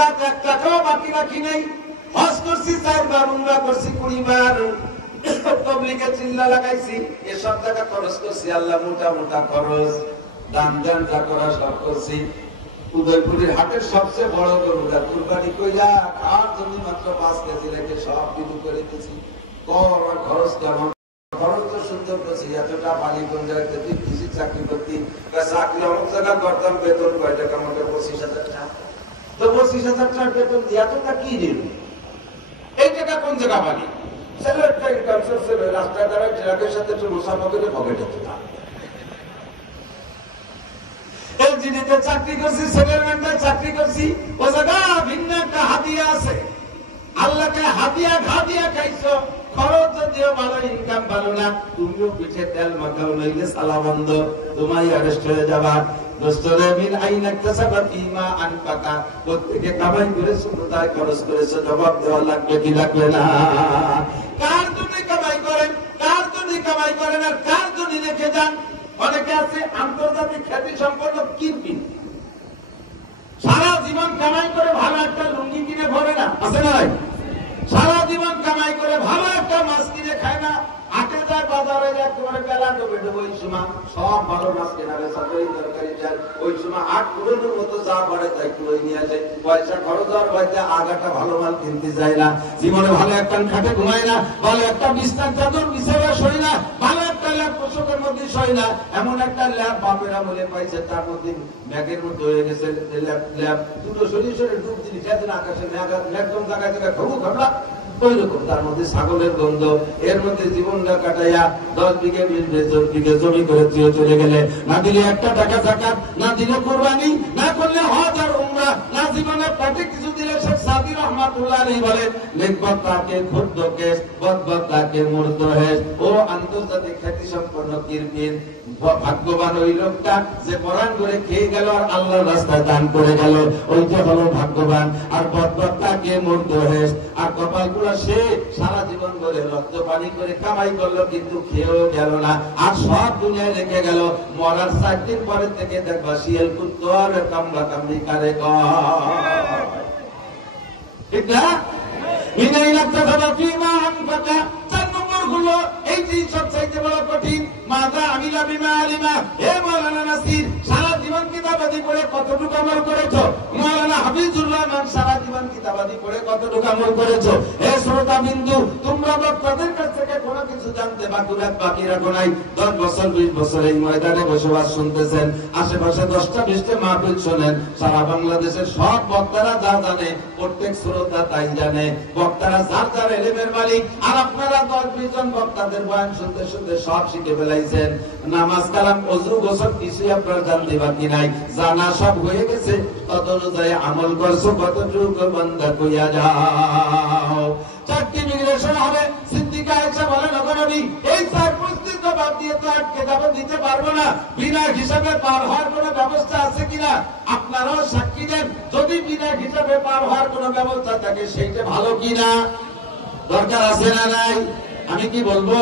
জাকাত 1 টাকাও বাকি রাখি নাই। হজ করছি 4 বার, উমরা করছি 20 বার, তাবলীগে চিল্লা লাগাইছি, এসব টাকা খরচ করছি আল্লাহ, মোটা মোটা খরচ, দান দান যা করা সব করছি। উদয়পুরের হাটের সবচেয়ে বড় গরুটা কুরবানি কইরা খাওয়ার জন্য মাত্র 5 কেজি রেখে সব কিছু করে দিয়েছি। কর আর খরচ কেমন? খরচ তো সুন্দর করছি, এতটা পানি কোন জায়গাতে তুই কৃষি চাকরি করতি, চাকরি অনেক জায়গা করতাম, বেতন কয় টাকা? আমাকে 25,000 টাকা। তো 25,000 টাকা বেতন দিয়ে এতটা কি দিল? এই টাকা কোন জায়গা পানি? ছেলে একটা ইনকাম সোর্স, রাস্তায় দাঁড়ায় ট্রাকের সাথে মুসাফিরে পকেটে তুলা। এলজিডিতে চাকরি করছি, সেটেলমেন্টে চাকরি করছি, ও জায়গা ভিন্ন একটা হাদিয়া আছে। আল্লাহকে হাদিয়া ঘাদিয়া খাইছো, খরচ যদিও ভালো, ইনকাম ভালো না, তুমিও পিঠে তেল মাখাও, নইলে সালা বন্ধ, তোমায় অ্যারেস্ট হয়ে যাবা। দোস্তরে মিন আইনা কাসাবা ফিমা আনফাকা, প্রত্যেকে কামাই করেছো, কোথায় খরচ করেছো, জবাব দেওয়া লাগবে কি লাগবে না? কার জন্য কামাই করেন, কার জন্য কামাই করেন, আর কার জন্য রেখে যান? অনেকে আছে আন্তর্জাতিক খ্যাতি সম্পন্ন কিরপিন, সারা জীবন কামাই করে ভালো একটা লুঙ্গি কিনে ভরে না, আছে না? সারা জীবন কামাই করে ভালো একটা মাছ কিনে খায় না, হাটে যায়, বাজারে যায়, তোমার বেলা ডুবে ডুবে, ওই সময় সব ভালো মাছ কেনা বেচা করে, তরকারি যায়, ওই সময় হাট পুরোনোর মতো যা বাড়ে তাই তুলে নিয়ে আসে, পয়সা খরচ হওয়ার বাড়িতে আগাটা ভালো মাল কিনতে যায় না, জীবনে ভালো একটা খাটে ঘুমায় না, ভালো একটা বিছনার চাদর বিছাইয়া শোয় না, ভালো একটা ল্যাব পোশাকের মধ্যে শোয় না, এমন একটা ল্যাব বাপেরা বলে পাইছে, তার মধ্যে ব্যাগের মধ্যে হয়ে গেছে ল্যাব, দুটো শরীর শরীর ডুব দিলি, সেদিন আকাশে একদম জায়গায় জায়গায় খবু খাবলা, ওই রকম তার মধ্যে ছাগলের গন্ধ, এর মধ্যে জীবনটা কাটাইয়া 10 বিঘে 20 বিঘে জমি করে চলে গেলে, না দিলে 1 টাকা যাকাত, না দিলে কুরবানি, না করলে হজ আর উমরা, না জীবনে পেটে কিছু দিলে, শেখ সাদি রহমাতুল্লাহ আলাইহি বলেন, নেকবত তাকে খুদ্দ কেস, বদবত তাকে মুর্দ হেস। ও আন্তর্জাতিক খ্যাতি সম্পন্ন কিরপিন, ভাগ্যবান ওই লোকটা যে কোরআন করে খেয়ে গেল আর আল্লাহর রাস্তায় দান করে গেল, ওইটা হলো ভাগ্যবান। আর বদবত তাকে মুর্দ হেস, আর কপালগুলো সে সারা জীবন ধরে রক্ত পানি করে কামাই করলো, কিন্তু খেয়েও গেল না, আর সব দুনিয়ায় রেখে গেল। মরার 4 দিন পরের থেকে দেখবা শিয়াল কুত্তর কামড়া কামড়ি কারে ঠিক না? মিনাই লাগতে সবা ফিমা আনফাকা। 4 নম্বর হলো এই যে সবচাইতে বড় কঠিন, মাযা আমিলা বিমা আলিমা। হে মাওলানা নাসির, সারা জীবন কিতাবাদি পড়ে কতটুকু আমল করেছো? মাওলানা হাফিজুর রহমান, সারা জীবন কিতাবাদি পড়ে কতটুকু আমল করেছো? হে শ্রোতা বিন্দু, তোমরা বক্তাদের কাছ থেকে কোনো কিছু জানতে বাকি রাখো নাই। 10 বছর 20 বছর এই ময়দানে বসবাস শুনতেছেন, আশেপাশে 10টা 20টা মাহফিল শোনেন, সারা বাংলাদেশের সব বক্তারা যা জানে, প্রত্যেক শ্রোতা তাই জানে, বক্তারা যার যার এলেমের মালিক, আর আপনারা 10-20 জন বক্তাদের বয়ান শুনতে শুনতে সব শিখে ফেলাইছেন। নামাজ কালাম ওযু গোসল কিছু আপনারা জানতে বাকি নাই, জানা সব হয়ে গেছে, তত অনুযায়ী আমল করছো, কতটুকু বান্দা কইয়া যাও। 4টি ইমিগ্রেশন হবে, সিদ্দিকা আয়েশা বলেন, ওগো নবী, এই 4 প্রশ্নের জবাব দিয়ে তো আটকে যাবো, দিতে পারবো না, বিনা হিসাবে পার হওয়ার কোন ব্যবস্থা আছে কিনা আপনারাও সাক্ষী দেন। যদি বিনা হিসাবে পার হওয়ার কোন ব্যবস্থা থাকে, সেইটা ভালো কিনা, দরকার আছে না নাই? আমি কি বলবো,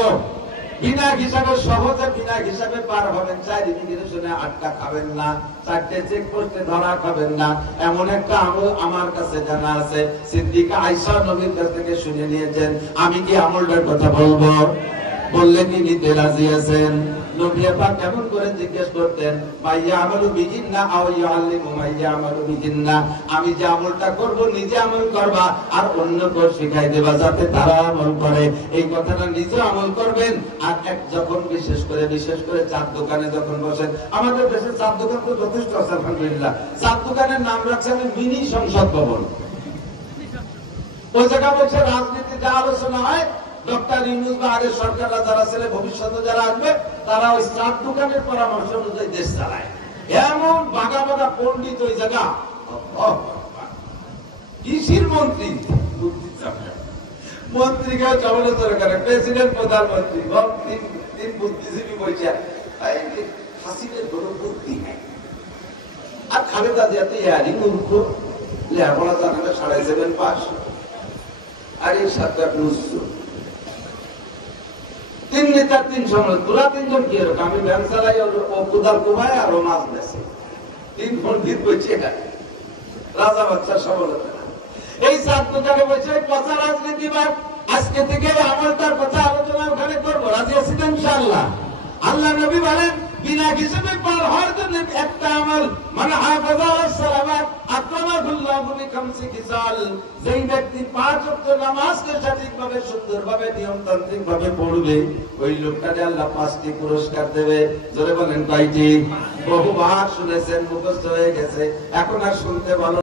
বিনা হিসাবে সহজে বিনা হিসাবে পার হবেন, 4 ইমিগ্রেশনে আটকা খাবেন না, 4টে চেকপোস্টে ধরা খাবেন না, এমন একটা আমল আমার কাছে জানা আছে। সিদ্দিকা আয়েশা নবীর কাছ থেকে শুনে নিয়েছেন, আমি কি আমলটার কথা বলবো? বললে কি নিতে রাজি আছেন? নবী পাক কেমন করে জিজ্ঞেস করতেন, মাইয়া আমালু বিহিন্না আও ইয়াল্লিমু মাইয়া আমালু বিহিন্না, আমি যে আমলটা করব নিজে আমল করবা, আর অন্যকে শিখাই দেবা যাতে তারা আমল করে। এই কথাটা নিজে আমল করবেন। আর এক যখন বিশেষ করে চার দোকানে যখন বসেন, আমাদের দেশে চার দোকান তো যথেষ্ট আছে আলহামদুলিল্লাহ, চার দোকানের নাম রাখছে আমি মিনি সংসদ ভবন। ওই জায়গা বলছে রাজনীতি যা আলোচনা হয়, ডক্টর ইউনূস বা আগের সরকাররা যারা ছিল, ভবিষ্যতে যারা আসবে, তারা ওই চার দোকানের পরামর্শ অনুযায়ী দেশ চালায়। এমন বাগা বাগা পণ্ডিত ওই জায়গা, কৃষির মন্ত্রী, মন্ত্রীকে সমালোচনা করে, প্রেসিডেন্ট প্রধানমন্ত্রী, 3 বুদ্ধিজীবী বলছে হাসিনের কোনো বুদ্ধি নেই। আর খালেদা জিয়াতে ইয়ারি মূর্খ, লেখাপড়া জানে না, 7.5 পাস, আর এই 7 নুসু। 3 নেতার 3 সমালোচনা, তোরা 3 জন কি এরকম, আমি ভ্যান চালাই, ও কোদাল কোবায় আর ও মাছ বেছে, 3 পণ্ডিত বলছে রাজা বাচ্চা সবল হবে না। এই ছাত্রটাকে বলছে পচা রাজনীতিবাদ, আজকে থেকে আমলটার কথা আলোচনা ওখানে করবো। রাজি আছেন ইনশাআল্লাহ? আল্লাহ নবী বলেন বিনা হিসেবে পার হওয়ার জন্য একটা আমল, মানে হাফাজা আলাস সালাওয়াত আকরামাহুল্লাহু বিখামসি খিসাল, যেই ব্যক্তি 5 ওয়াক্ত নামাজকে সঠিকভাবে সুন্দরভাবে নিয়মতান্ত্রিকভাবে পড়বে, ওই লোকটাকে আল্লাহ 5টি পুরস্কার দেবে। জোরে বলেন কয়টি? বহুবার শুনেছেন, মুখস্থ হয়ে গেছে, এখন আর শুনতে ভালো